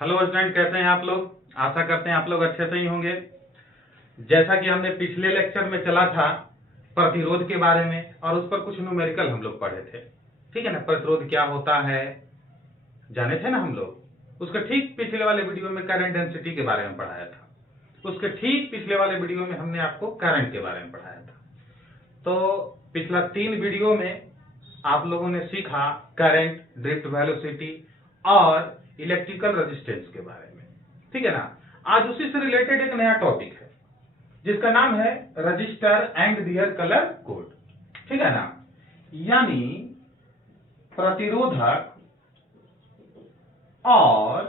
Hello student, कैसे हैं आप लोग। आशा करते हैं आप लोग अच्छे से ही होंगे। जैसा कि हमने पिछले लेक्चर में चला था प्रतिरोध के बारे में और उस पर कुछ न्यूमेरिकल हम लोग पढ़े थे। ठीक है ना, प्रतिरोध क्या होता है जाने थे ना हम लोग। उसके ठीक पिछले वाले वीडियो में करंट डेंसिटी के बारे में पढ़ाया था। उसके ठीक पिछले वाले वीडियो में हमने आपको करंट के बारे में पढ़ाया था। तो पिछला 3 वीडियो में आप लोगों ने सीखा करंट, ड्रिफ्ट वेलोसिटी और इलेक्ट्रिकल रेजिस्टेंस के बारे में। ठीक है ना। आज उसी से रिलेटेड एक नया टॉपिक है जिसका नाम है resistor and their colour code. ठीक है ना, यानी प्रतिरोधक और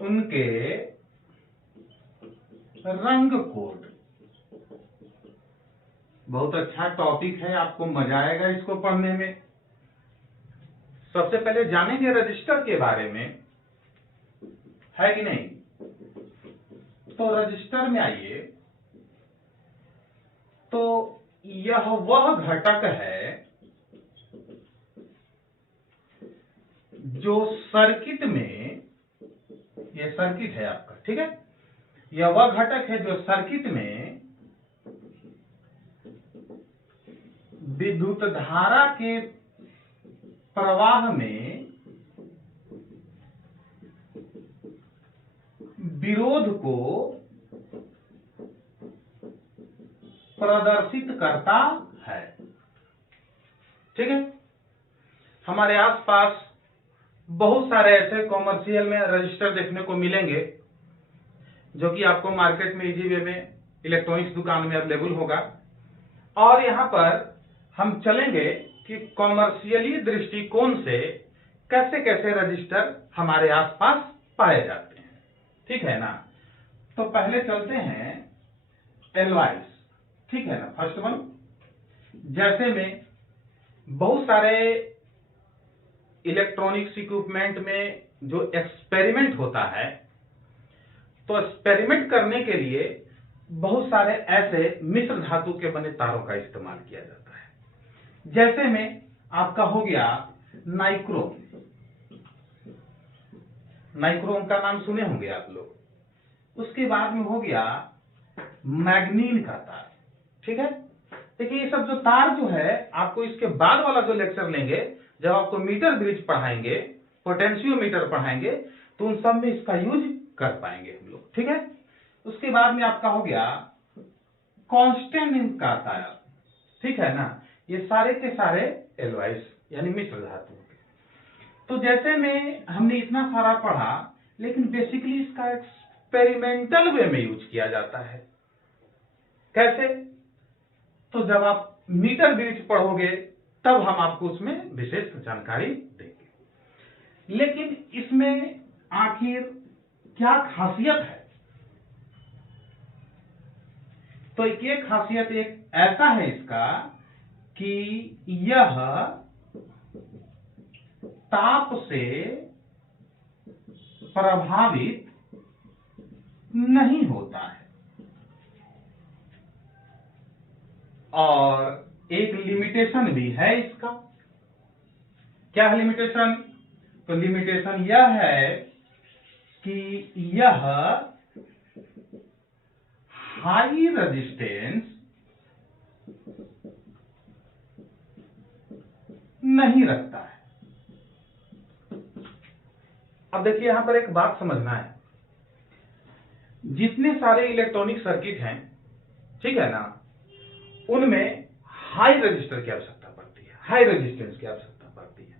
उनके रंग कोड। बहुत अच्छा टॉपिक है, आपको मजा आएगा इसको पढ़ने में। सबसे पहले जानेंगे रजिस्टर के बारे में, है कि नहीं। तो रजिस्टर में आइए, तो यह वह घटक है जो सर्किट में, यह सर्किट है आपका, ठीक है। यह वह घटक है जो सर्किट में विद्युत धारा के प्रवाह में विरोध को प्रदर्शित करता है। ठीक है। हमारे आसपास बहुत सारे ऐसे कॉमर्शियल में रजिस्टर देखने को मिलेंगे जो कि आपको मार्केट में इजी वे में इलेक्ट्रॉनिक्स दुकान में अवेलेबल होगा। और यहां पर हम चलेंगे कि कॉमर्शियली दृष्टिकोण से कैसे कैसे रजिस्टर हमारे आसपास पाए जाते हैं। ठीक है ना। तो पहले चलते हैं एलवाइस। ठीक है ना, फर्स्ट वन। जैसे में बहुत सारे इलेक्ट्रॉनिक्स इक्विपमेंट में जो एक्सपेरिमेंट होता है, तो एक्सपेरिमेंट करने के लिए बहुत सारे ऐसे मिश्र धातु के बने तारों का इस्तेमाल किया जाता है। जैसे में आपका हो गया नाइक्रोम। नाइक्रोम का नाम सुने होंगे आप लोग। उसके बाद में हो गया मैग्नीन का तार। ठीक है। देखिए, ये सब जो तार जो है, आपको इसके बाद वाला जो लेक्चर लेंगे, जब आपको मीटर ब्रिज पढ़ाएंगे, पोटेंशियोमीटर पढ़ाएंगे, तो उन सब में इसका यूज कर पाएंगे हम लोग। ठीक है। उसके बाद में आपका हो गया कांस्टेंट का तार। ठीक है ना। ये सारे के सारे एलवाइस यानी मिश्र धातु। तो जैसे में हमने इतना सारा पढ़ा, लेकिन बेसिकली इसका एक्सपेरिमेंटल वे में यूज किया जाता है। कैसे? तो जब आप मीटर ब्रिज पढ़ोगे तब हम आपको उसमें विशेष जानकारी देंगे। लेकिन इसमें आखिर क्या खासियत है? तो ये खासियत एक ऐसा है इसका कि यह ताप से प्रभावित नहीं होता है। और एक लिमिटेशन भी है इसका। क्या है लिमिटेशन? तो लिमिटेशन यह है कि यह हाई रेजिस्टेंस नहीं रखता है। अब देखिए, यहां पर एक बात समझना है। जितने सारे इलेक्ट्रॉनिक सर्किट हैं, ठीक है ना, उनमें हाई रजिस्टर की आवश्यकता पड़ती है, हाई रेजिस्टेंस की आवश्यकता पड़ती है।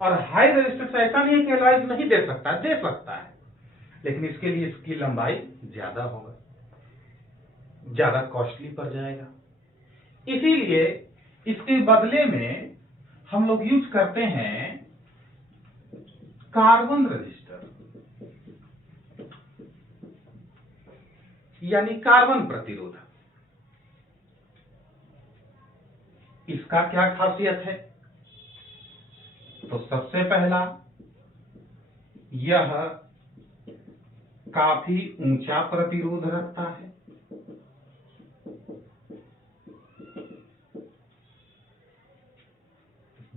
और हाई रेजिस्टेंस ऐसा नहीं है कि एलवाइज नहीं दे सकता, दे सकता है, लेकिन इसके लिए इसकी लंबाई ज्यादा होगा, ज्यादा कॉस्टली पड़ जाएगा। इसीलिए इसके बदले में हम लोग यूज करते हैं कार्बन रजिस्टर, यानी कार्बन प्रतिरोधक। इसका क्या खासियत है? तो सबसे पहला, यह काफी ऊंचा प्रतिरोध रखता है।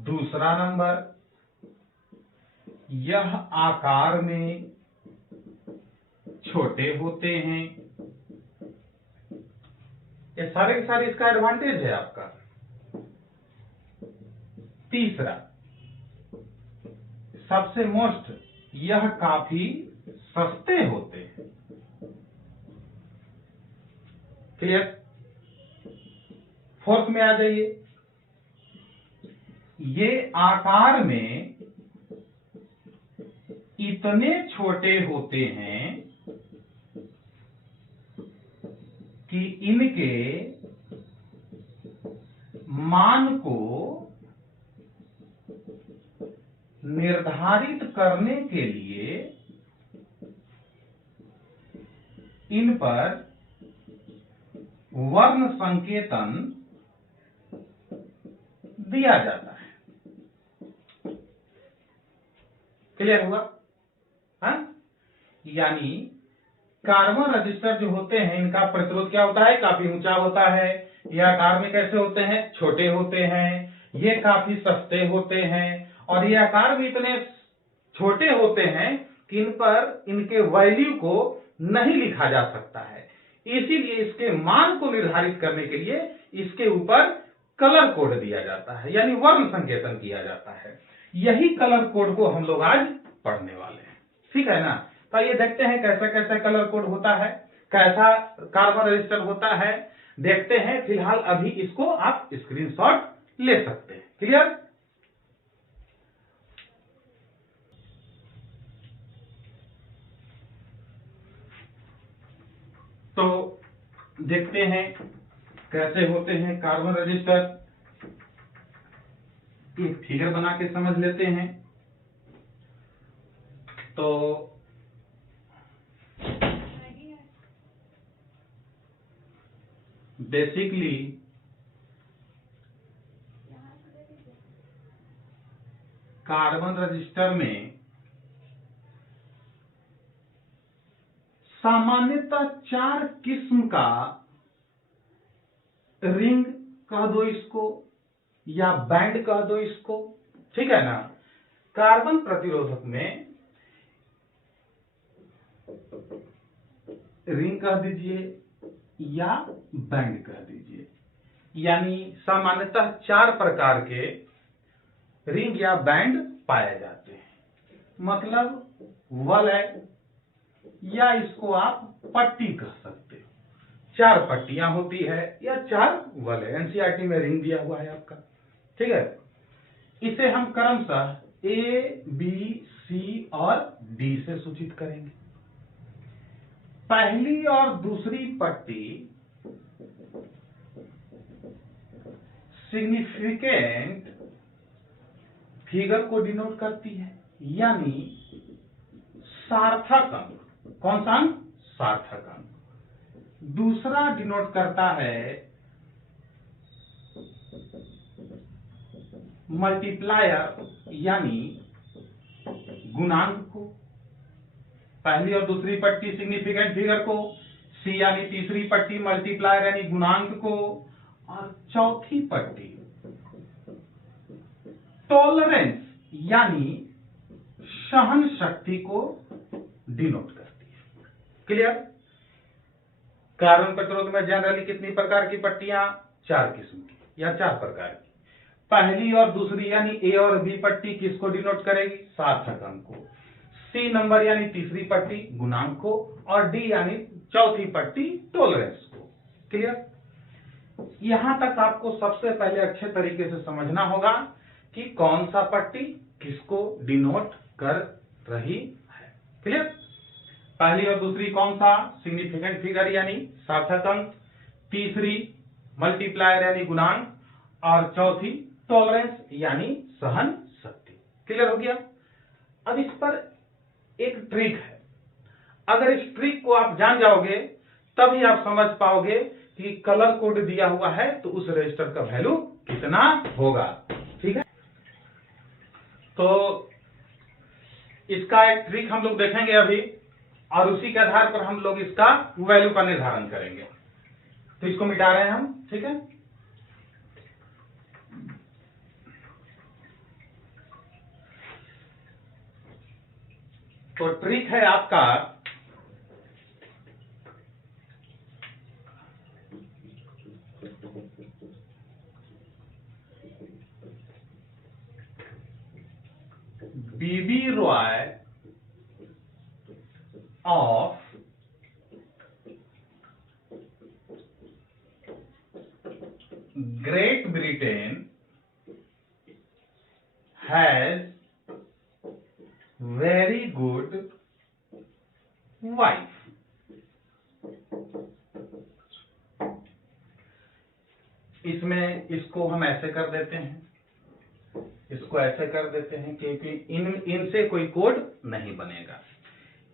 दूसरा नंबर, यह आकार में छोटे होते हैं। ये सारे के सारे इसका एडवांटेज है आपका। तीसरा, सबसे मोस्ट, यह काफी सस्ते होते हैं। क्लियर? फोर्थ में आ जाइए, ये आकार में इतने छोटे होते हैं कि इनके मान को निर्धारित करने के लिए इन पर वर्ण संकेतन दिया जाता है। क्लियर हुआ? हाँ? यानी कार्बन रजिस्टर जो होते हैं, इनका प्रतिरोध क्या होता है? काफी ऊंचा होता है। यह आकार में कैसे होते हैं? छोटे होते हैं। ये काफी सस्ते होते हैं और ये आकार भी इतने छोटे होते हैं कि इन पर इनके वैल्यू को नहीं लिखा जा सकता है। इसीलिए इसके मान को निर्धारित करने के लिए इसके ऊपर कलर कोड दिया जाता है, यानी वर्ण संकेतन किया जाता है। यही कलर कोड को हम लोग आज पढ़ने वाले हैं। ठीक है ना? तो ये देखते हैं कैसा कैसा कलर कोड होता है, कैसा कार्बन रजिस्टर होता है, देखते हैं। फिलहाल अभी इसको आप स्क्रीनशॉट ले सकते हैं। क्लियर? तो देखते हैं कैसे होते हैं कार्बन रजिस्टर। एक फिगर बना के समझ लेते हैं। तो बेसिकली कार्बन रजिस्टर में सामान्यतः 4 किस्म का रिंग कह दो इसको या बैंड कह दो इसको। ठीक है ना? कार्बन प्रतिरोधक में रिंग कह दीजिए या बैंड कह दीजिए, यानी सामान्यतः 4 प्रकार के रिंग या बैंड पाए जाते हैं। मतलब वलय, या इसको आप पट्टी कह सकते हो। 4 पट्टियां होती है या 4 वलय। एनसीईआरटी में रिंग दिया हुआ है आपका। ठीक है? इसे हम क्रमशः ए, बी, सी और डी से सूचित करेंगे। पहली और दूसरी पट्टी सिग्निफिकेंट फिगर को डिनोट करती है, यानी सार्थक अंक। कौन सा अंक? सार्थक अंक। दूसरा डिनोट करता है मल्टीप्लायर, यानी गुणांक को। पहली और दूसरी पट्टी सिग्निफिकेंट फिगर को, सी यानी तीसरी पट्टी मल्टीप्लायर यानी गुणांक को, और चौथी पट्टी टॉलरेंस यानी सहन शक्ति को डिनोट करती है। क्लियर? कार्बन प्रतिरोध में जनरली कितनी प्रकार की पट्टियां? 4 किस्म की या 4 प्रकार की। पहली और दूसरी यानी ए और बी पट्टी किसको डिनोट करेगी? सार्थक अंक को। सी नंबर यानी तीसरी पट्टी गुणांक को, और डी यानी चौथी पट्टी टॉलरेंस को। क्लियर? यहां तक आपको सबसे पहले अच्छे तरीके से समझना होगा कि कौन सा पट्टी किसको डिनोट कर रही है। क्लियर? पहली और दूसरी कौन सा? सिग्निफिकेंट फिगर यानी सार्थक अंक, तीसरी मल्टीप्लायर यानी गुणांक, और चौथी टॉलरेंस यानी सहन शक्ति। क्लियर हो गया? अब इस पर एक ट्रिक है। अगर इस ट्रिक को आप जान जाओगे तभी आप समझ पाओगे कि कलर कोड दिया हुआ है तो उस रजिस्टर का वैल्यू कितना होगा। ठीक है? तो इसका एक ट्रिक हम लोग देखेंगे अभी, और उसी के आधार पर हम लोग इसका वैल्यू का निर्धारण करेंगे। तो इसको मिटा रहे हैं हम। ठीक है? तो ट्रिक है आपका B B Roy of Great Britain has very good wife. इसमें इसको हम ऐसे कर देते हैं, इसको ऐसे कर देते हैं, क्योंकि इनसे कोई कोड नहीं बनेगा।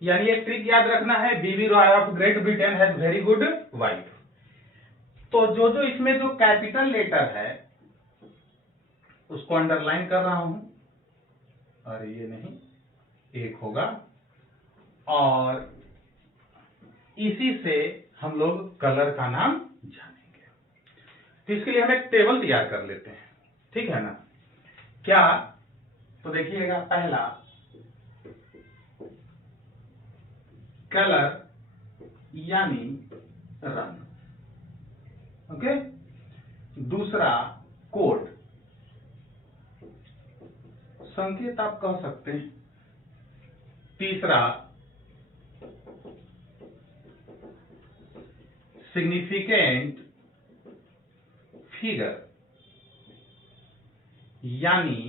यानी एक ट्रिक याद रखना है, B B Roy of Great Britain has very good wife. तो जो इसमें जो कैपिटल लेटर है उसको अंडरलाइन कर रहा हूं, और ये नहीं, एक होगा, और इसी से हम लोग कलर का नाम जानेंगे। तो इसके लिए हम एक टेबल तैयार कर लेते हैं, ठीक है ना। क्या, तो देखिएगा, पहला कलर यानी रंग, ओके। दूसरा कोड, संकेत आप कह सकते हैं। तीसरा सिग्निफिकेंट फिगर यानी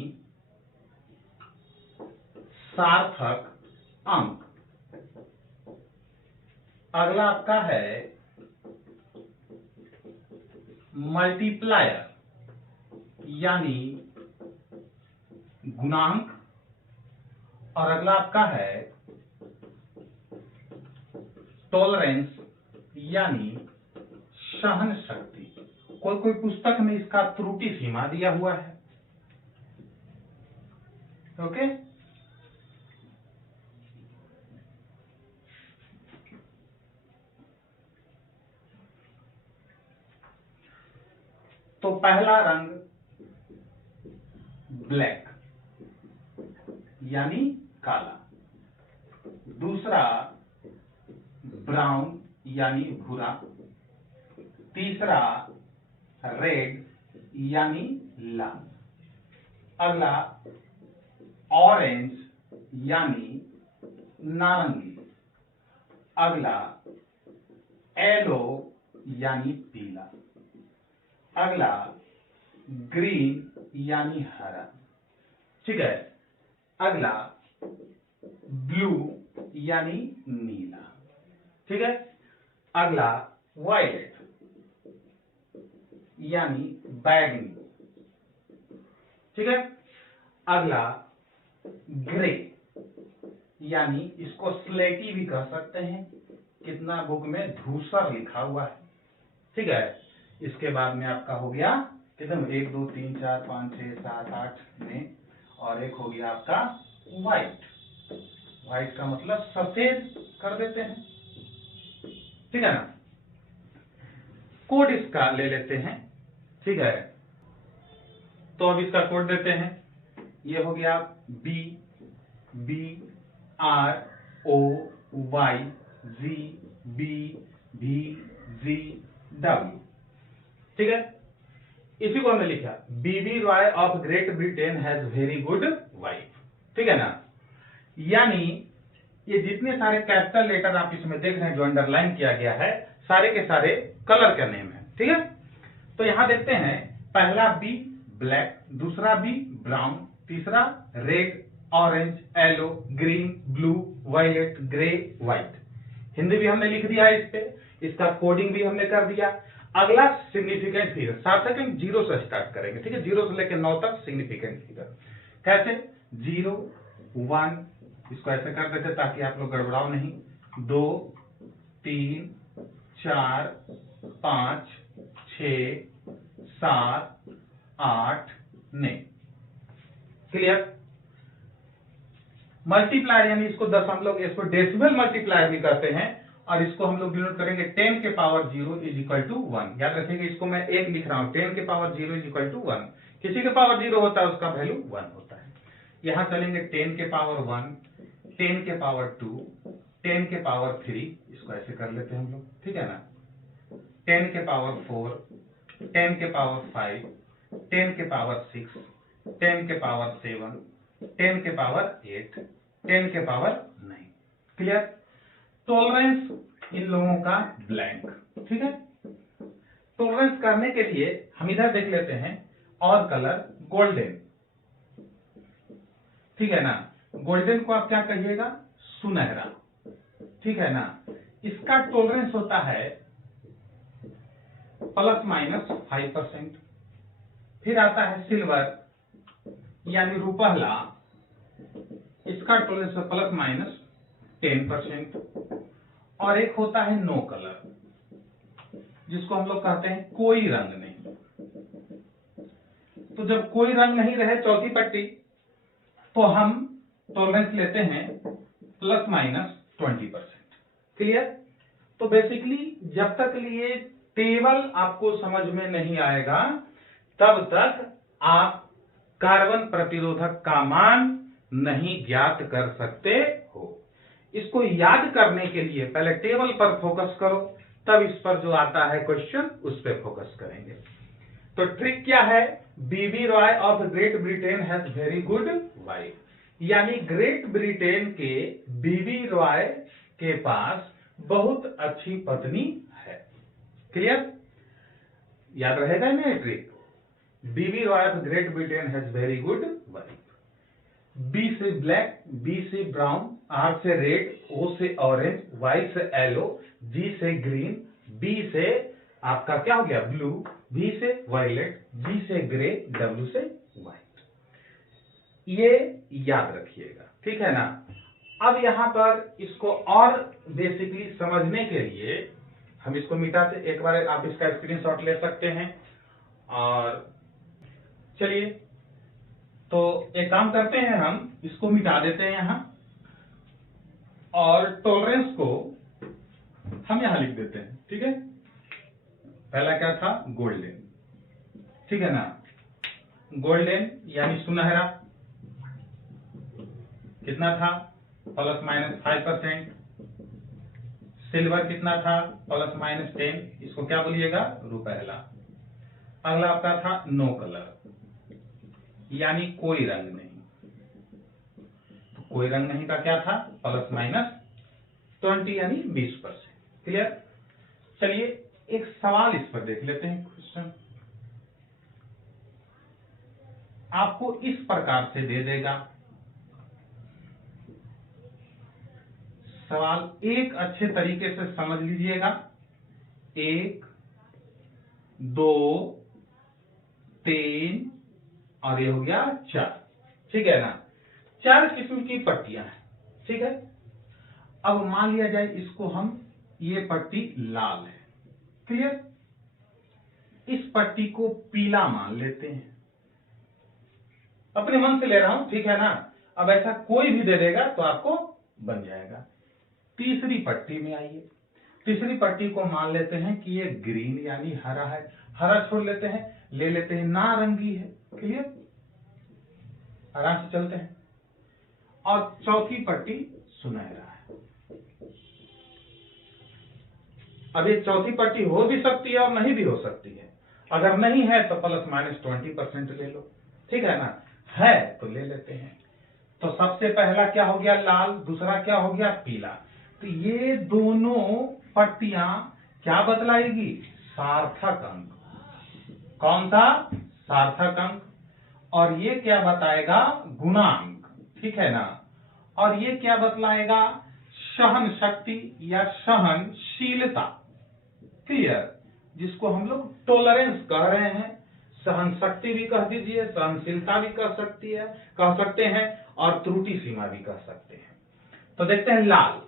सार्थक अंक। अगला आपका है मल्टीप्लायर यानी गुणांक, और अगला आपका है टॉलरेंस यानी सहन शक्ति। कोई पुस्तक में इसका त्रुटि सीमा दिया हुआ है, ओके। तो पहला रंग ब्लैक यानी काला, दूसरा ब्राउन यानी भूरा, तीसरा रेड यानी लाल, अगला ऑरेंज यानी नारंगी, अगला येलो यानी पीला, अगला ग्रीन यानी हरा, ठीक है। अगला ब्लू यानी नीला, ठीक है। अगला वायलेट यानी बैगनी, ठीक है। अगला ग्रे यानी इसको स्लेटी भी कह सकते हैं, कितना बुक में धूसर लिखा हुआ है, ठीक है। इसके बाद में आपका हो गया कितना, 1 2 3 4 5 6 7 8 में, और एक हो गया आपका व्हाइट। व्हाइट का मतलब सफेद कर देते हैं, ठीक है ना। कोड इसका ले लेते हैं, ठीक है। तो अब इसका कोड देते हैं। ये हो गया B B R O Y Z B V Z W, ठीक है। इसी को हमने लिखा, B B Roy of Great Britain has very good wife, ठीक है ना। यानी ये जितने सारे कैपिटल लेटर आप इसमें देख रहे हैं जो अंडरलाइन किया गया है, सारे के सारे कलर का नेम है, ठीक है। तो यहां देखते हैं, पहला बी ब्लैक, दूसरा बी ब्राउन, तीसरा red, orange, yellow, green, blue, violet, grey, white. Hindi भी हमने लिख दिया है इस पे, इसका कोडिंग भी हमने कर दिया। अगला सिग्निफिकेंट फिगर, सार्थक अंक 0 से स्टार्ट करेंगे, ठीक है। 0 से लेकर 9 तक सिग्निफिकेंट फिगर। कैसे? 0 1, इसको ऐसे कर देते ताकि आप लोग गड़बड़ाओ नहीं, 2 3 4 5 6 7 8 9, क्लियर। मल्टीप्लायर यानी इसको दशमलव, इसको डेसिमल मल्टीप्लायर भी कहते हैं, और इसको हम लोग डिनोट करेंगे 10 के पावर 0 इज इक्वल टू 1। याद रखेंगे, इसको मैं 1 लिख रहा हूं, 10 के पावर 0 इज इक्वल टू 1। किसी के पावर 0 होता है उसका वैल्यू 1 होता है। यहां चलेंगे 10 के पावर 1, 10 के पावर 2, 10 के पावर 3, इसको ऐसे कर लेते हैं हम लोग, ठीक है ना, 10 के पावर 4, 10 के पावर 5, 10 के पावर 6, 10 के पावर 7, 10 के पावर 8, 10 के पावर 9। क्लियर? टॉलरेंस इन लोगों का ब्लैंक, ठीक है। टॉलरेंस करने के लिए हम इधर देख लेते हैं, और कलर गोल्डन, ठीक है ना। गोल्डन को आप क्या कहिएगा? सुनहरा, ठीक है ना। इसका टॉलरेंस होता है ±5%। फिर आता है सिल्वर यानी रुपहला, इसका टॉलरेंस है ±10%। और एक होता है नो कलर, जिसको हम लोग कहते हैं कोई रंग नहीं। तो जब कोई रंग नहीं रहे चौथी पट्टी, तो हम टॉलरेंस लेते हैं ±20%। क्लियर? तो बेसिकली जब तक ये टेबल आपको समझ में नहीं आएगा, तब तक आप कार्बन प्रतिरोधक का मान नहीं ज्ञात कर सकते हो। इसको याद करने के लिए पहले टेबल पर फोकस करो, तब इस पर जो आता है क्वेश्चन उस पर फोकस करेंगे। तो ट्रिक क्या है? B B Roy of Great Britain has very good wife, यानी ग्रेट ब्रिटेन के बीबी रॉय के पास बहुत अच्छी पत्नी है। क्लियर? याद रहेगा ना ये trick? BB Roy of Great Britain has very good wife. B से ब्लैक, बी से ब्राउन, आर से रेड, ओ से ऑरेंज, वाई से येलो, जी से ग्रीन, बी से आपका क्या हो गया? ब्लू, वी से वायलेट, जी से ग्रे, डब्ल्यू से व्हाइट। ये याद रखिएगा, ठीक है ना। अब यहां पर इसको और बेसिकली समझने के लिए हम इसको मिटाते, एक बार आप इसका स्क्रीनशॉट ले सकते हैं। और चलिए, तो एक काम करते हैं, हम इसको मिटा देते हैं यहां, और टॉलरेंस को हम यहां लिख देते हैं, ठीक है। पहला क्या था? गोल्डन, ठीक है ना। गोल्डन यानी सुनहरा, कितना था? ±5%। सिल्वर कितना था? ±10, इसको क्या बोलिएगा? रुपहला। अगला आपका था नो कलर, यानी कोई रंग नहीं। तो कोई रंग नहीं का क्या था? ±20 यानी 20%। क्लियर? चलिए एक सवाल इस पर देख लेते हैं। क्वेश्चन आपको इस प्रकार से दे देगा, सवाल एक अच्छे तरीके से समझ लीजिएगा। 1, 2, 3 और ये हो गया 4, ठीक है ना। 4 किस्म की पट्टियां हैं, ठीक है। अब मान लिया जाए इसको हम, ये पट्टी लाल है, क्लियर। इस पट्टी को पीला मान लेते हैं, अपने मन से ले रहा हूं, ठीक है ना। अब ऐसा कोई भी दे देगा तो आपको बन जाएगा। तीसरी पट्टी में आइए, तीसरी पट्टी को मान लेते हैं कि ये ग्रीन यानी हरा है, हरा छोड़ लेते हैं, ले लेते हैं नारंगी है। क्लियर? आराम से चलते हैं। और चौथी पट्टी सुनहरा है। अब ये चौथी पट्टी हो भी सकती है और नहीं भी हो सकती है। अगर नहीं है तो ±20% ले लो, ठीक है ना। है तो ले लेते हैं। तो सबसे पहला क्या हो गया? लाल। दूसरा क्या हो गया? पीला। तो ये दोनों पट्टियां क्या बतलाएगी? सार्थक अंक। कौन सा? सार्थक अंक। और ये क्या बताएगा? गुणांक, ठीक है ना। और ये क्या बतलाएगा? सहन शक्ति या सहनशीलता। क्लियर? जिसको हम लोग टॉलरेंस कह रहे हैं। सहन शक्ति भी कह दीजिए, सहनशीलता भी कह सकते हैं, और त्रुटि सीमा भी कह सकते हैं। तो देखते हैं लाल।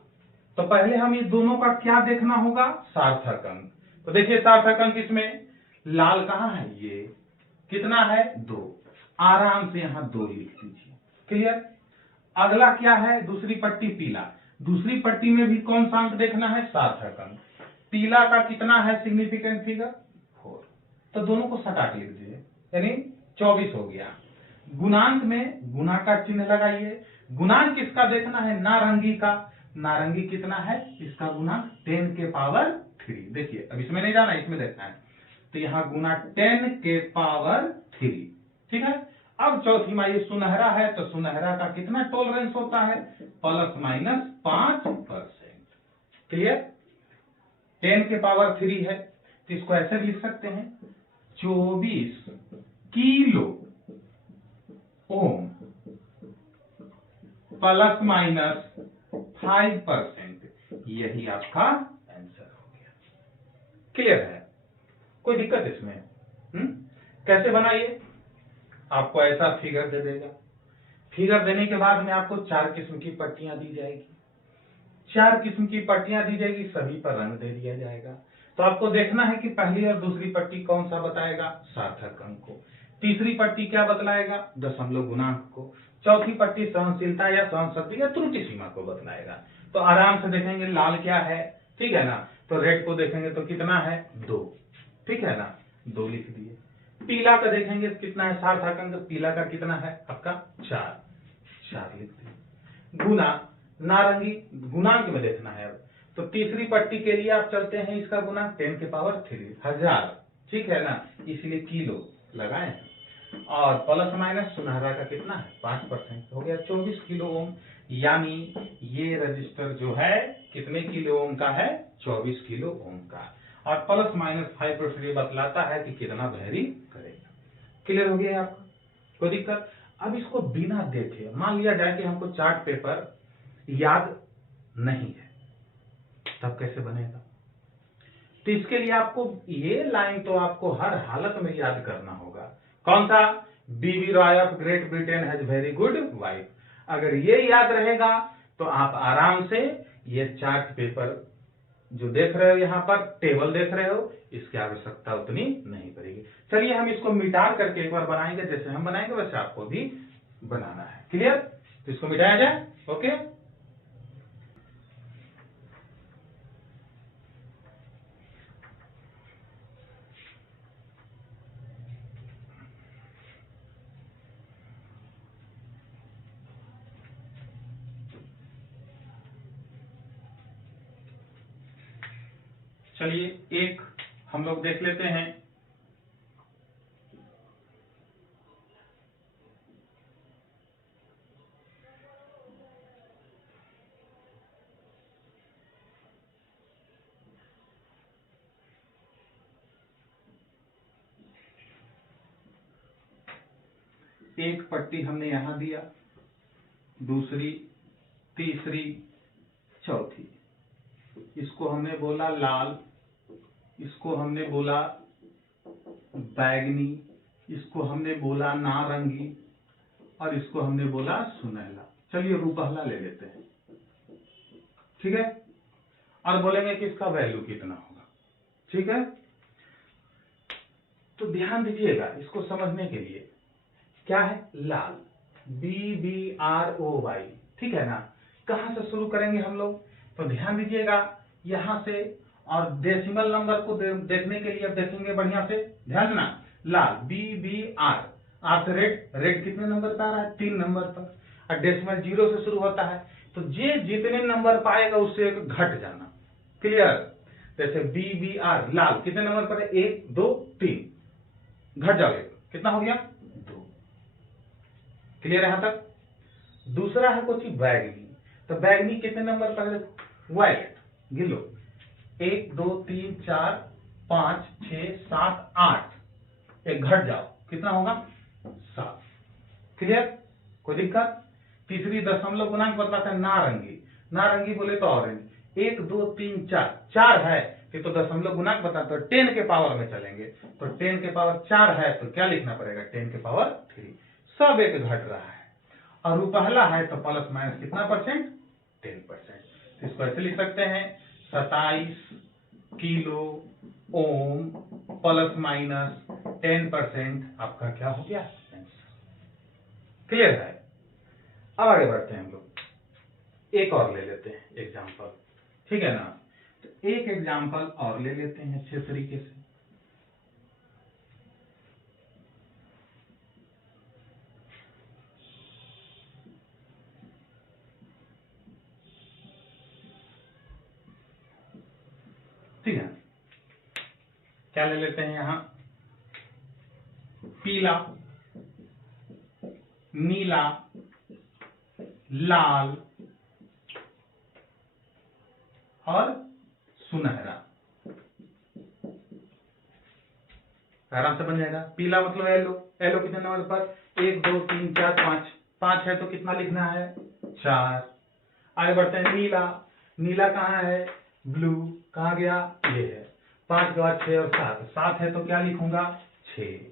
तो पहले हम इस दोनों का क्या देखना होगा? सार्थक अंक। तो देखिए सार्थक अंक इसमें लाल कहां है? ये कितना है? 2। आराम से यहां 2 लिख दीजिए। क्लियर? अगला क्या है? दूसरी पट्टी पीला। दूसरी पट्टी में भी कौन सा अंक देखना है? सार्थक अंक। पीला का कितना है सिग्निफिकेंट फिगर? 4। तो दोनों को सटा के लिख दीजिए, यानी 24 हो गया। गुणांक में गुणा का चिन्ह लगाइए। गुणांक किसका देखना है, नारंगी का। नारंगी कितना है, इसका गुणांक 10 के पावर 3। देखिए अब इसमें नहीं जाना, इसमें देखना है। तो यहाँ गुना 10 के पावर 3, ठीक है। अब चौथी में ये सुनहरा है, तो सुनहरा का कितना टॉलरेंस होता है, ±5%। क्लियर। 10 के पावर 3 है, तो इसको ऐसे लिख सकते हैं 24 किलो ओम ±5%। यही आपका आंसर हो गया। क्लियर है, कोई दिक्कत इसमें? कैसे बनाइए, आपको ऐसा फिगर दे देगा। फिगर देने के बाद में आपको 4 किस्म की पट्टियां दी जाएगी। 4 किस्म की पट्टियां दी जाएगी, सभी पर रंग दे दिया जाएगा। तो आपको देखना है कि पहली और दूसरी पट्टी कौन सा बताएगा, सार्थक अंक को। तीसरी पट्टी क्या बतलाएगा, दशमलव गुणांक को। चौथी पट्टी सहनशीलता या सहनशक्ति या त्रुटि सीमा को बतलाएगा। तो आराम से देखेंगे लाल क्या है, ठीक है ना। तो रेड को देखेंगे तो कितना है, 2, ठीक है ना, 2 लिख दिए। पीला का देखेंगे कितना है, सार्थक अंक पीला का कितना है आपका 4 लिख दिए। गुना नारंगी गुणांक में देखना है। अब तो तीसरी पट्टी के लिए आप चलते हैं, इसका गुणांक 10 के पावर 3 1000, ठीक है ना, इसलिए किलो लगाए। और प्लस माइनस सुनहरा का कितना है 5% हो गया 24 किलो ओम। यानी ये रजिस्टर जो है कितने किलो ओम का है, 24 किलो ओम का। और प्लस माइनस 5% ये बतलाता है कि कितना वैरी करेगा। क्लियर हो गया आपका, कोई दिक्कत? अब इसको बिना देखे मान लिया जाए कि हमको चार्ट पेपर याद नहीं है, तब कैसे बनेगा? तो इसके लिए आपको ये लाइन तो आपको हर हालत में याद करना होगा। कौन सा, B B Roy of Great Britain has very good wife. अगर ये याद रहेगा तो आप आराम से ये चार्ट पेपर जो देख रहे हो, यहाँ पर टेबल देख रहे हो, इसकी आवश्यकता उतनी नहीं पड़ेगी। चलिए हम इसको मिटा करके एक बार बनाएंगे, जैसे हम बनाएंगे वैसे आपको भी बनाना है। क्लियर? तो इसको मिटाया जाए, ओके। चलिए एक हम लोग देख लेते हैं। एक पट्टी हमने यहां दिया, दूसरी, तीसरी, चौथी। इसको हमने बोला लाल, इसको हमने बोला बैगनी, इसको हमने बोला नारंगी, और इसको हमने बोला सुनहला। चलिए रूपहला ले लेते हैं, ठीक है। और बोलेंगे कि इसका वैल्यू कितना होगा, ठीक है। तो ध्यान दीजिएगा इसको समझने के लिए। क्या है, लाल, BBROY, ठीक है ना। कहां से शुरू करेंगे हम लोग, तो ध्यान दीजिएगा यहां से। और डेसिमल नंबर को देखने के लिए अब देखेंगे बढ़िया से, ध्यान देना। लाल BBR, आर से रेड कितने नंबर पर आ रहा है, 3 नंबर पर। और डेसिमल 0 से शुरू होता है, तो जे जितने नंबर पाएगा उससे एक घट जाना। क्लियर? जैसे BBR लाल कितने नंबर पर है, 1 2 3, घट जाओगे कितना हो गया, 2। क्लियर है यहां तक? दूसरा है कुछ बैगनी, तो बैगनी कितने नंबर पर है, वायलेट, गिन लो, 1 2 3 4 5 6 7 8, एक घट जाओ कितना होगा, 7। क्लियर, कोई दिक्कत? तीसरी दशमलव गुणांक बताता है नारंगी। नारंगी बोले तो ऑरेंज, 1 2 3 4 है, तो दशमलव गुणांक बताते हैं 10 के पावर में चलेंगे। तो 10 के पावर 4 है, तो क्या लिखना पड़ेगा, 10 के पावर 3। सब एक घट रहा है। और रूपहला है तो प्लस माइनस कितना परसेंट, 10%। इसको ऐसे लिख सकते हैं 27 किलो ओम प्लस माइनस 10%, आपका क्या हो गया, क्लियर है। अब आगे बढ़ते हैं हम लोग, एक और ले लेते हैं एग्जाम्पल, ठीक है ना। तो एक एग्जाम्पल और ले लेते हैं अच्छे तरीके से। ठीक है, क्या ले लेते हैं यहां, पीला, नीला, लाल और सुनहरा। आराम से बन जाएगा। पीला मतलब येलो, येलो कितने नंबर पर, 1 2 3 4 5, 5 है तो कितना लिखना है, 4। आगे बढ़ते हैं, नीला, नीला कहाँ है, ब्लू, कहाँ गया, ये है, 5 के बाद 6 और 7, 7 है तो क्या लिखूंगा, 6।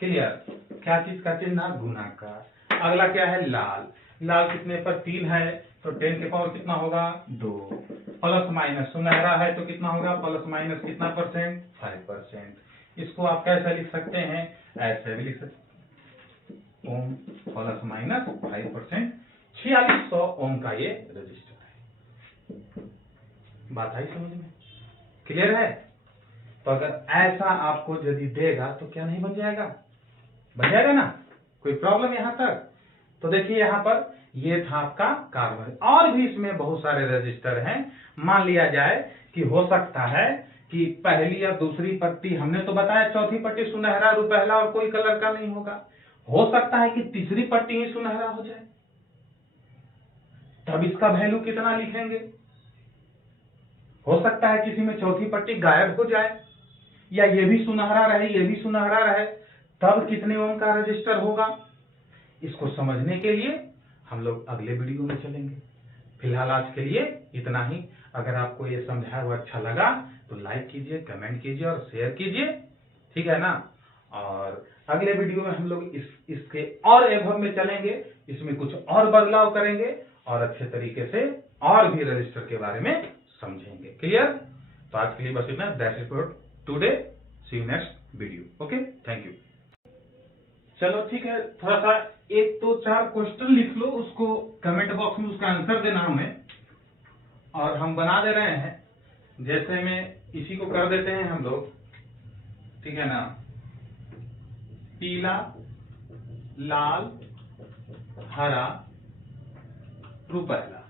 क्लियर, क्या चीज का चिन्ह, गुना का। अगला क्या है, लाल, लाल कितने पर, 3 है तो 10 के पावर कितना होगा, 2। प्लस माइनस, सुनहरा है तो कितना होगा, प्लस माइनस कितना परसेंट, 5%। इसको आप कैसे लिख सकते हैं, ऐसे भी लिख सकते हैं, ओम प्लस माइनस 5%, 4600 ओम का ये रजिस्टर है। बात आई समझ में, क्लियर है। तो अगर ऐसा आपको यदि देगा तो क्या नहीं बन जाएगा, बन जाएगा ना, कोई प्रॉब्लम यहां तक। तो देखिए यहां पर ये था आपका कार्बन, और भी इसमें बहुत सारे रजिस्टर हैं। मान लिया जाए कि हो सकता है कि पहली या दूसरी पट्टी, हमने तो बताया चौथी पट्टी सुनहरा, रुपहला और कोई कलर का नहीं होगा, हो सकता है कि तीसरी पट्टी ही सुनहरा हो जाए, तब इसका वैल्यू कितना लिखेंगे। हो सकता है किसी में चौथी पट्टी गायब हो जाए, या ये भी सुनहरा रहे ये भी सुनहरा रहे, तब कितने ओम का रजिस्टर होगा। इसको समझने के लिए हम लोग अगले वीडियो में चलेंगे। फिलहाल आज के लिए इतना ही। अगर आपको ये समझाया हुआ अच्छा लगा तो लाइक कीजिए, कमेंट कीजिए और शेयर कीजिए, ठीक है ना। और अगले वीडियो में हम लोग इसके और एवं में चलेंगे, इसमें कुछ और बदलाव करेंगे और अच्छे तरीके से और भी रजिस्टर के बारे में समझेंगे। क्लियर, तो आज के लिए बस इतना। That's it for today, see you next video. Okay, thank you. चलो ठीक है, थोड़ा सा 1 तो 4 क्वेश्चन लिख लो, उसको कमेंट बॉक्स में उसका आंसर देना हमें, और हम बना दे रहे हैं। जैसे में इसी को कर देते हैं हम लोग, ठीक है ना, पीला, लाल, हरा, रुपहला।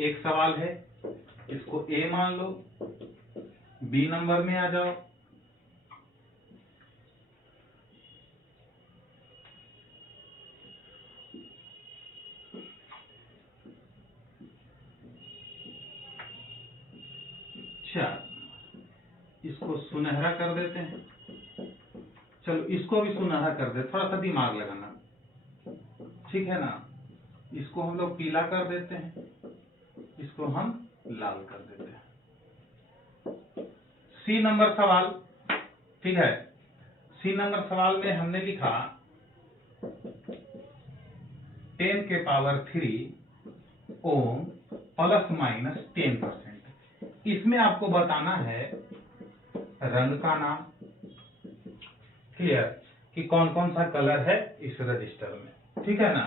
एक सवाल है, इसको ए मान लो, बी नंबर में आ जाओ। अच्छा, इसको सुनहरा कर देते हैं। चलो इसको भी सुनहरा कर दे, थोड़ा सा दिमाग लगाना, ठीक है ना। इसको हम लोग पीला कर देते हैं, इसको हम लाल कर देते हैं। सी नंबर सवाल, ठीक है, सी नंबर सवाल में हमने लिखा 10 के पावर 3 ओम प्लस माइनस 10%। इसमें आपको बताना है रंग का नाम, क्लियर, कि कौन कौन सा कलर है इस रजिस्टर में, ठीक है ना।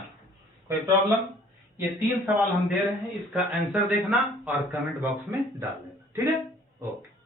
कोई प्रॉब्लम, ये 3 सवाल हम दे रहे हैं, इसका आंसर देखना और कमेंट बॉक्स में डाल देना, ठीक है। ओके।